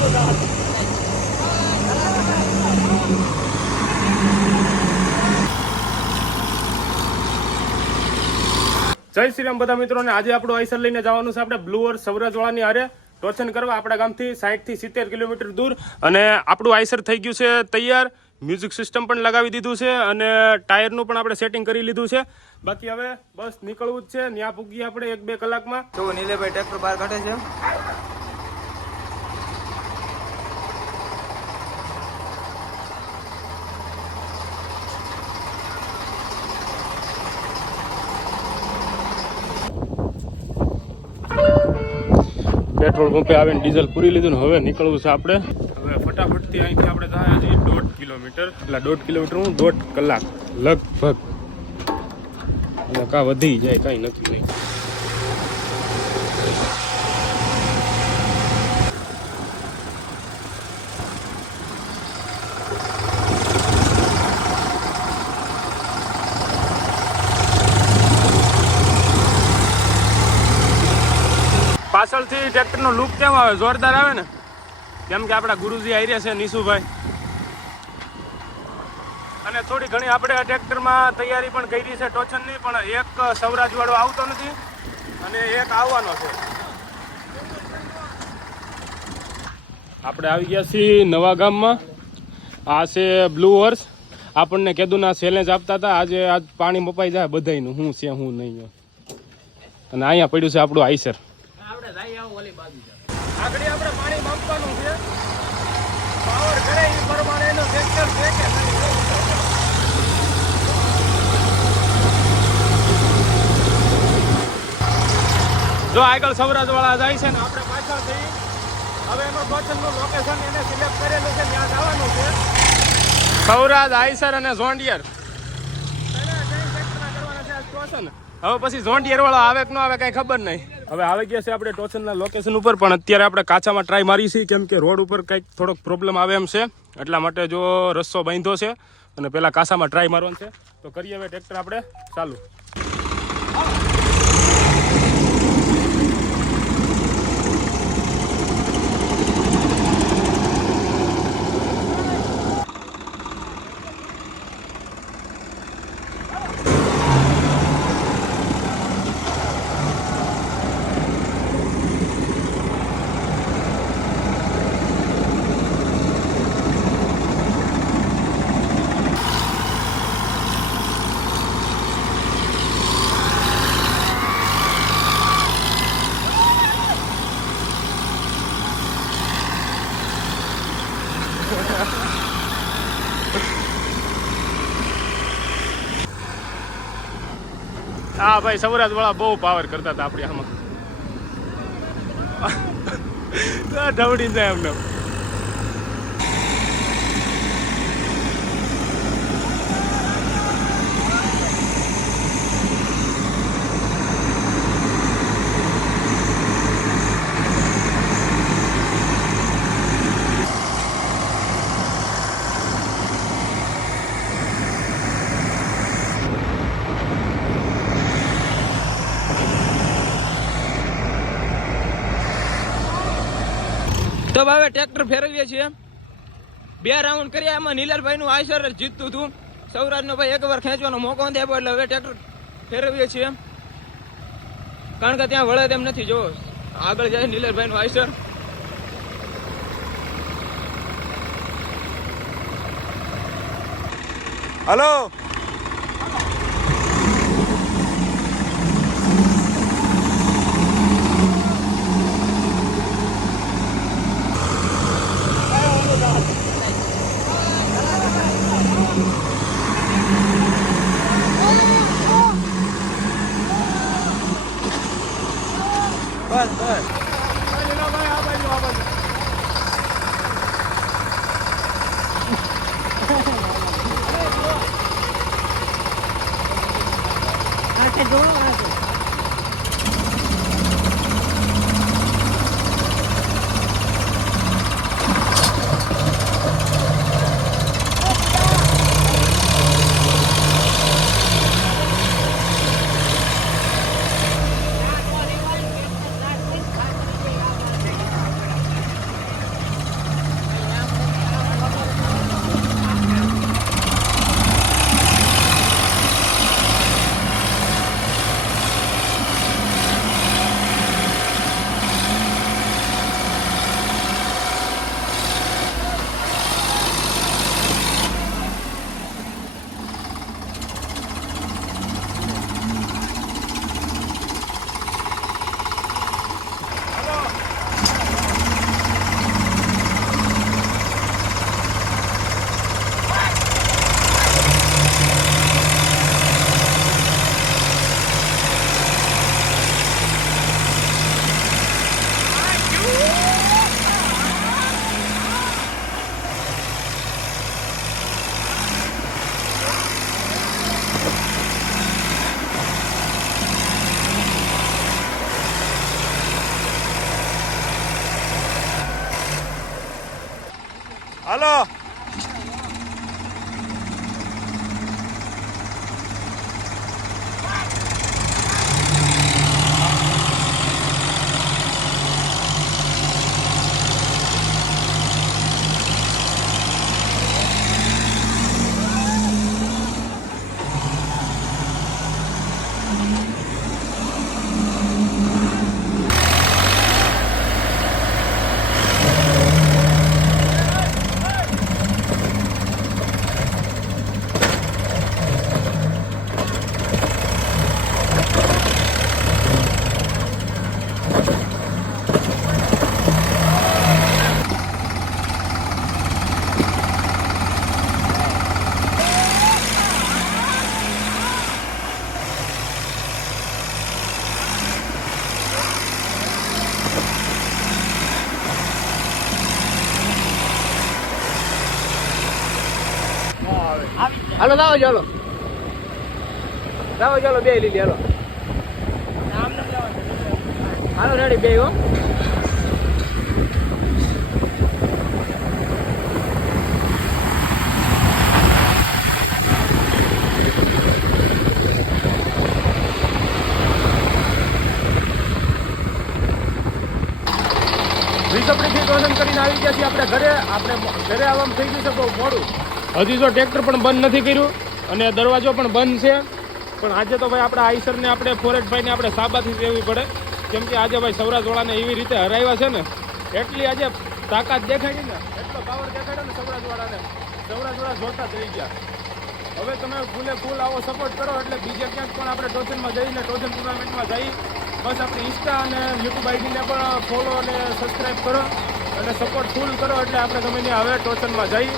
જય શ્રી રામ બધા મિત્રોને. આજે આપણું આઈસર લઈને જવાનું છે આપણે બ્લુ ઓર સૌરાજવાળાની હારે ટોચન કરવા આપણા ગામથી 60 થી 70 કિલોમીટર દૂર. અને આપણું આઈસર થઈ ગયું છે તૈયાર, મ્યુઝિક સિસ્ટમ પણ લગાવી દીધું છે અને ટાયરનું પણ આપણે સેટિંગ કરી લીધું છે. બાકી હવે બસ નીકળવું જ છે. ત્યાં પૂગીએ આપણે 1-2 કલાકમાં. તો નીલેભાઈ ટ્રેક્ટર બહાર કાઢે છે. પેટ્રોલ પંપે આવીને ડીઝલ પૂરી લીધું ને હવે નીકળવું છે આપણે. હવે ફટાફટથી અહીંથી આપણે જાય છીએ 1.5 કિલોમીટર, એટલે 1.5 કિલોમીટર હું 1.5 કલાક લગભગ, એટલે કાં વધી જાય કાંઈ નક્કી નહીં. પાછળથી ટ્રેક્ટરનો લુક કેમ આવે, જોરદાર આવે ને. કેમ કે આપણા ગુરુજી આવી રહ્યા છે નીશુભાઈ, અને થોડી ઘણી આપણે આ ટ્રેક્ટરમાં તૈયારી પણ કરી છે ટોચનની. પણ એક સૌરાજવાળો આવતો નથી અને એક આવવાનો છે. આપણે આવી ગયા છીએ નવા ગામમાં. આ છે બ્લુ હોર્સ. આપણને કેદુના ચેલેન્જ આપતા હતા. આજ પાણી મપાઈ જાય બધાયનું, શું છે શું નહીં. અને અહીંયા પડ્યું છે આપણું આઈસર. આગળ આપણે પાણી માપવાનું છે, પાવર કરે એ પ્રમાણે એનો ટ્રેક્ટર છે કે નહીં. જો આગળ સૌરાજવાળા જાય છે ને આપણે પાછળ જઈ. હવે એનો ટોચનનું લોકેશન એને સિલેક્ટ કરેલું છે, ત્યાં જવાનું છે. સૌરાજ, આઈસર અને ઝોન્ડિયર કરવાના છે ટોચન. હવે પછી ઝોન્ડિયર વાળો આવે કે ન આવે કઈ ખબર નહીં. હવે આવી ગયા છે આપણે ટોચનના લોકેશન ઉપર, પણ અત્યારે આપણે કાચામાં ટ્રાય મારી છીએ, કેમ કે રોડ ઉપર કંઈક થોડોક પ્રોબ્લેમ આવે એમ છે. એટલા માટે જો રસ્તો બાંધ્યો છે અને પહેલાં કાચામાં ટ્રાય મારવાનું છે. તો કરીએ હવે ટ્રેક્ટર આપણે ચાલુ. હા ભાઈ, સૌરાજ વાળા બહુ પાવર કરતા હતા આપણી આમાં. ઢવડી જાય એમને. તો હવે ટ્રેક્ટર ફેરવીએ છીએ. 2 રાઉન્ડ કર્યા, એમાં નીલાલભાઈ નું આઈસર જીતતું હતું. સૌરાજનો ભાઈ એકવાર ખેંચવાનો મોકો નથી આપ્યો, એટલે હવે ટ્રેક્ટર ફેરવીએ છીએ. કારણ કે ત્યાં વળે તેમ નથી. જો આગળ જાય નીલાલભાઈ નું આઈસર. હલો, બસ બસ. હાલો હાલો લાવો ચાલો લાવો ચાલો બે લીલી હાલો હાલો રેડી બે હો રીસપડીથી ટોચન કરીને આવી ગયા છીએ આપણે ઘરે આવવામાં થઈ ગયું છે બહુ મોડું હજી જો ટ્રેક્ટર પણ બંધ નથી કર્યું અને દરવાજો પણ બંધ છે પણ આજે તો ભાઈ આપણે આઈસરને આપણે ફોરેટભાઈને આપણે સાબાથી લેવી પડે કેમ કે આજે ભાઈ સૌરાજવાળાને એવી રીતે હરાવ્યા છે ને એટલી આજે તાકાત દેખાડી ને એટલો પાવર દેખાડ્યો ને સૌરાજવાળા જોતા જ રહી ગયા હવે તમે ફૂલ આવો સપોર્ટ કરો એટલે બીજે ક્યાંક પણ આપણે ટોચનમાં જઈને ટોચન ટુર્નામેન્ટમાં જઈ બસ આપણી ઇન્સ્ટા અને યુટ્યુબ આઈડીને પણ ફોલો અને સબસ્ક્રાઈબ કરો અને સપોર્ટ ફૂલ કરો એટલે આપણે ગમે ત્યાં હવે ટોચનમાં જઈ